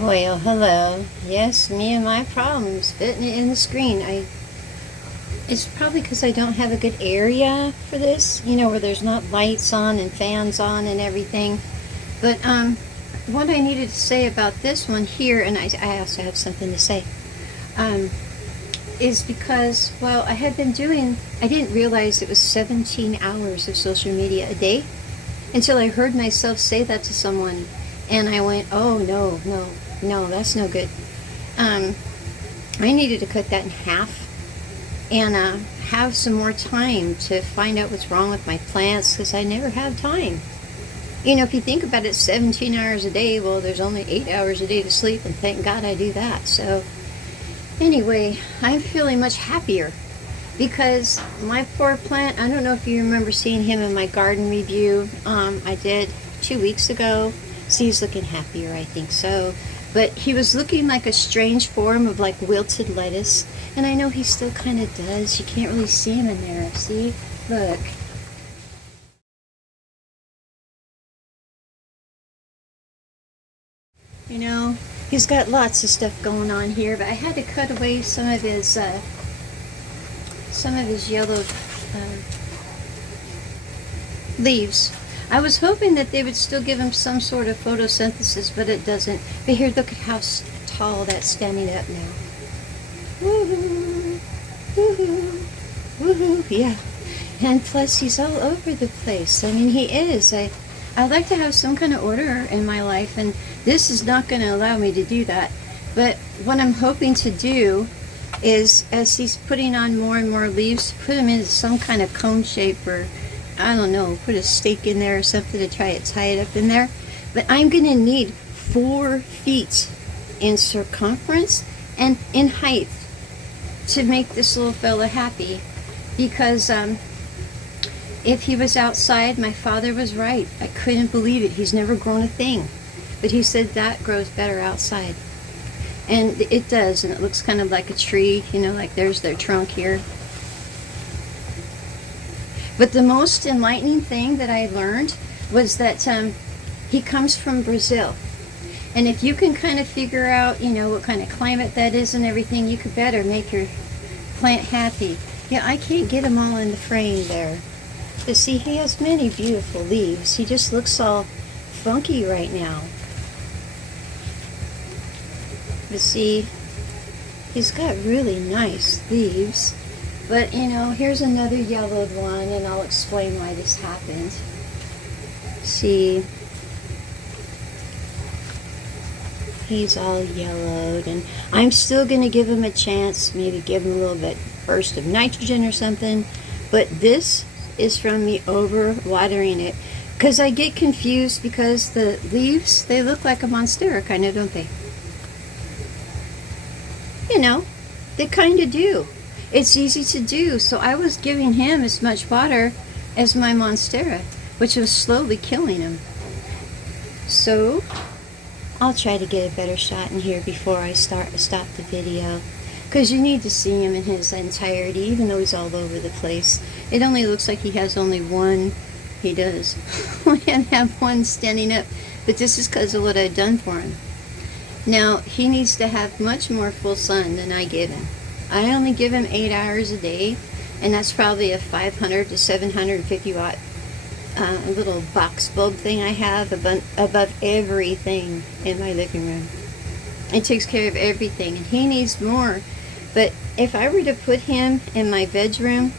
Well, hello. Yes, me and my problems fitting it in the screen. It's probably because I don't have a good area for this, where there's not lights on and fans on and everything. But what I needed to say about this one here, and I also have something to say, is because, well, I didn't realize it was 17 hours of social media a day until I heard myself say that to someone. And I went, oh, no, that's no good. I needed to cut that in half and have some more time to find out what's wrong with my plants, because I never have time. If you think about it, 17 hours a day, well, there's only 8 hours a day to sleep, and thank God I do that. So anyway, I'm feeling much happier because my poor plant, I don't know if you remember seeing him in my garden review I did 2 weeks ago. See, he's looking happier, I think so. But he was looking like a strange form of like wilted lettuce. And I know he still kind of does. You can't really see him in there. See? Look. He's got lots of stuff going on here. But I had to cut away some of his yellow leaves. I was hoping that they would still give him some sort of photosynthesis, but it doesn't. But here, look at how tall that's standing up now. Woohoo! Woohoo! Woohoo! Yeah. And plus, he's all over the place. I mean, he is. I'd like to have some kind of order in my life, and this is not going to allow me to do that. But what I'm hoping to do is, as he's putting on more and more leaves, put him into some kind of cone shape, or I don't know, put a stake in there or something to try to tie it up in there. But I'm going to need 4 feet in circumference and in height to make this little fella happy. Because if he was outside, my father was right. I couldn't believe it. He's never grown a thing. But he said that grows better outside. And it does, and it looks kind of like a tree, like there's their trunk here. But the most enlightening thing that I learned was that he comes from Brazil. And if you can kind of figure out, what kind of climate that is and everything, you could better make your plant happy. Yeah, I can't get him all in the frame there. But see, he has many beautiful leaves. He just looks all funky right now. But see, he's got really nice leaves. But, here's another yellowed one, and I'll explain why this happened. See, he's all yellowed, and I'm still going to give him a chance, maybe give him a little bit burst of nitrogen or something. But this is from me over watering it, because I get confused because the leaves, they look like a Monstera kind of, don't they? They kind of do. It's easy to do, so I was giving him as much water as my Monstera, which was slowly killing him. So I'll try to get a better shot in here before I stop the video, because you need to see him in his entirety, even though he's all over the place. It only looks like he has only one. He does. We have one standing up, but this is because of what I've done for him. Now, he needs to have much more full sun than I give him. I only give him 8 hours a day, and that's probably a 500 to 750 watt little box bulb thing I have above everything in my living room. It takes care of everything, and he needs more. But if I were to put him in my veg room,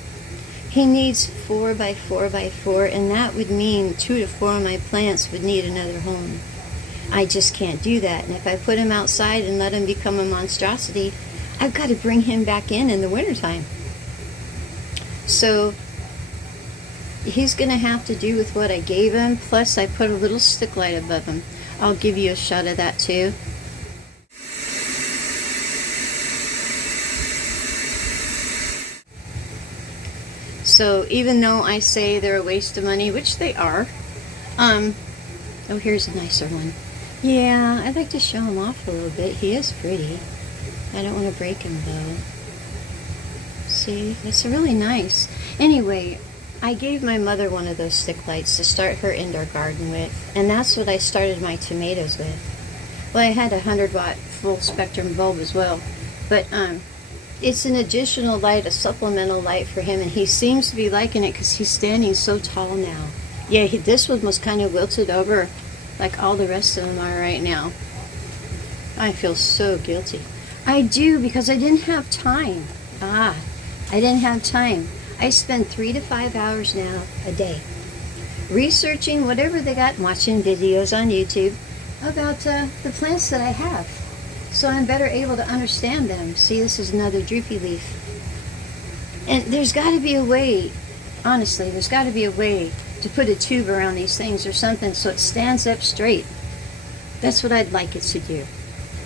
he needs 4 by 4 by 4, and that would mean 2 to 4 of my plants would need another home. I just can't do that. And if I put him outside and let him become a monstrosity, I've got to bring him back in the wintertime. So he's going to have to do with what I gave him, plus I put a little stick light above him. I'll give you a shot of that too. So even though I say they're a waste of money, which they are, oh, here's a nicer one. Yeah, I'd like to show him off a little bit. He is pretty. I don't want to break him though. See, it's really nice. Anyway, I gave my mother one of those stick lights to start her indoor garden with, and that's what I started my tomatoes with. Well, I had a 100-watt full spectrum bulb as well, but it's an additional light, a supplemental light for him, and he seems to be liking it because he's standing so tall now. Yeah, this one was kind of wilted over like all the rest of them are right now. I feel so guilty. I do, because I didn't have time. I didn't have time. I spend 3 to 5 hours now a day researching whatever they got, watching videos on YouTube about the plants that I have, so I'm better able to understand them. See, this is another droopy leaf. And there's got to be a way, honestly, there's got to be a way to put a tube around these things or something so it stands up straight. That's what I'd like it to do.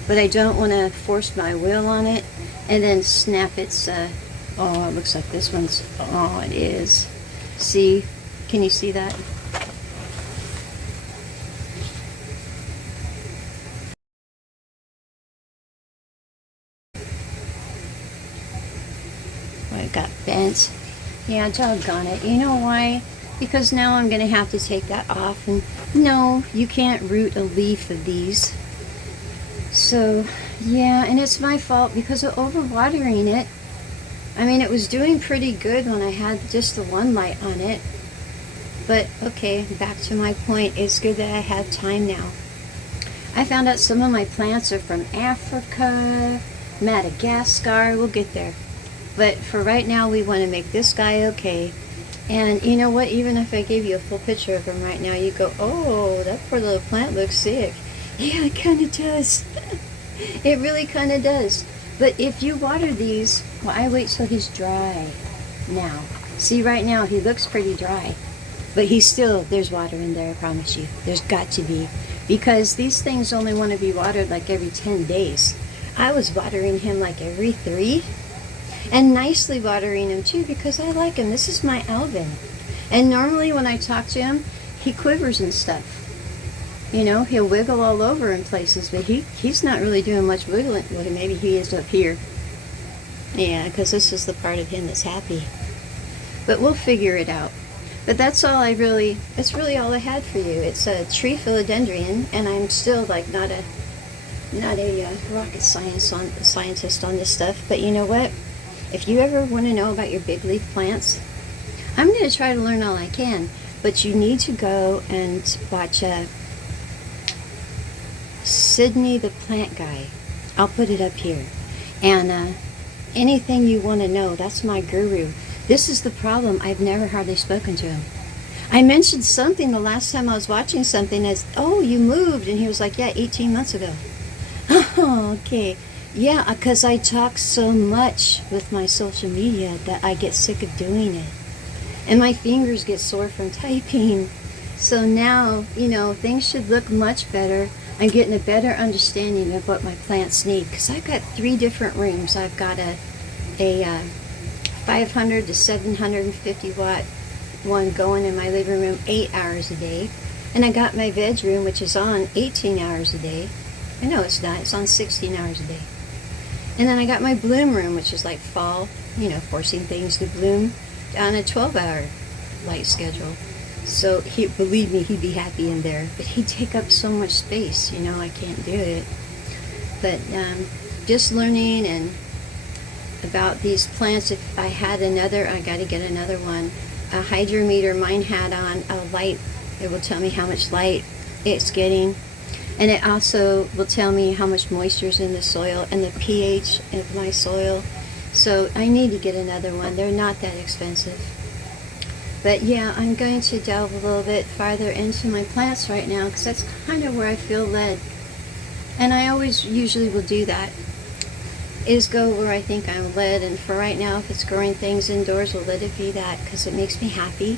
But I don't want to force my will on it and then snap its, oh, it looks like this one's, oh, it is. See, can you see that? Oh, it got bent. Yeah, doggone it. You know why? Because now I'm going to have to take that off. And no, you can't root a leaf of these. So, yeah, and it's my fault because of overwatering it. I mean, it was doing pretty good when I had just the one light on it. But, okay, back to my point. It's good that I have time now. I found out some of my plants are from Africa, Madagascar. We'll get there. But for right now, we want to make this guy okay. And you know what? Even if I gave you a full picture of him right now, you go, oh, that poor little plant looks sick. Yeah, it kind of does. It really kind of does. But if you water these, well, I wait till he's dry now. See, right now, he looks pretty dry. But he's still, there's water in there, I promise you. There's got to be. Because these things only want to be watered like every 10 days. I was watering him like every 3. And nicely watering him too, because I like him. This is my Alvin. And normally when I talk to him, he quivers and stuff. You know, he'll wiggle all over in places, but he's not really doing much wiggling. Well, maybe he is up here. Yeah, because this is the part of him that's happy. But we'll figure it out. But that's all that's really all I had for you. It's a tree philodendron, and I'm still like not a rocket scientist on this stuff. But you know what? If you ever want to know about your big leaf plants, I'm going to try to learn all I can. But you need to go and watch Sydney the Plant Guy. I'll put it up here. And anything you want to know, that's my guru. This is the problem. I've never hardly spoken to him. I mentioned something the last time I was watching something as, oh, you moved. And he was like, yeah, 18 months ago. Oh, okay. Yeah, because I talk so much with my social media that I get sick of doing it. And my fingers get sore from typing. So now, you know, things should look much better. I'm getting a better understanding of what my plants need. Because I've got 3 different rooms. I've got a 500 to 750 watt one going in my living room 8 hours a day. And I got my veg room, which is on 18 hours a day. I know it's not. It's on 16 hours a day. And then I got my bloom room, which is like fall, you know, forcing things to bloom, on a 12-hour light schedule. So believe me, he'd be happy in there. But he'd take up so much space, you know, I can't do it. But just learning and about these plants. If I had another, I got to get another one. A hydrometer, mine had on a light. It will tell me how much light it's getting. And it also will tell me how much moisture is in the soil and the pH of my soil. So I need to get another one. They're not that expensive. But yeah, I'm going to delve a little bit farther into my plants right now because that's kind of where I feel led. And I always usually will do that, is go where I think I'm led. And for right now, if it's growing things indoors, we'll let it be that because it makes me happy.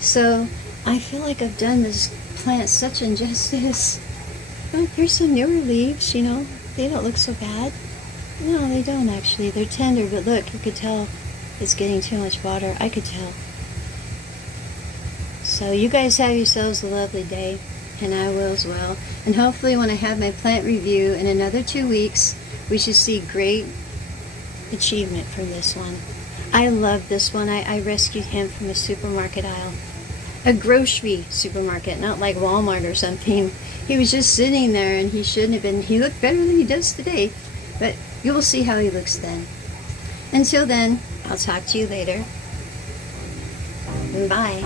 So I feel like I've done this plant such injustice. Oh, here's some newer leaves, you know. They don't look so bad. No, they don't actually. They're tender, but look, you could tell it's getting too much water. I could tell. So you guys have yourselves a lovely day, and I will as well. And hopefully when I have my plant review in another 2 weeks, we should see great achievement from this one. I love this one. I rescued him from a supermarket aisle. a grocery supermarket, not like Walmart or something. He was just sitting there, and he shouldn't have been. He looked better than he does today, but you will see how he looks then. Until then, I'll talk to you later. Bye.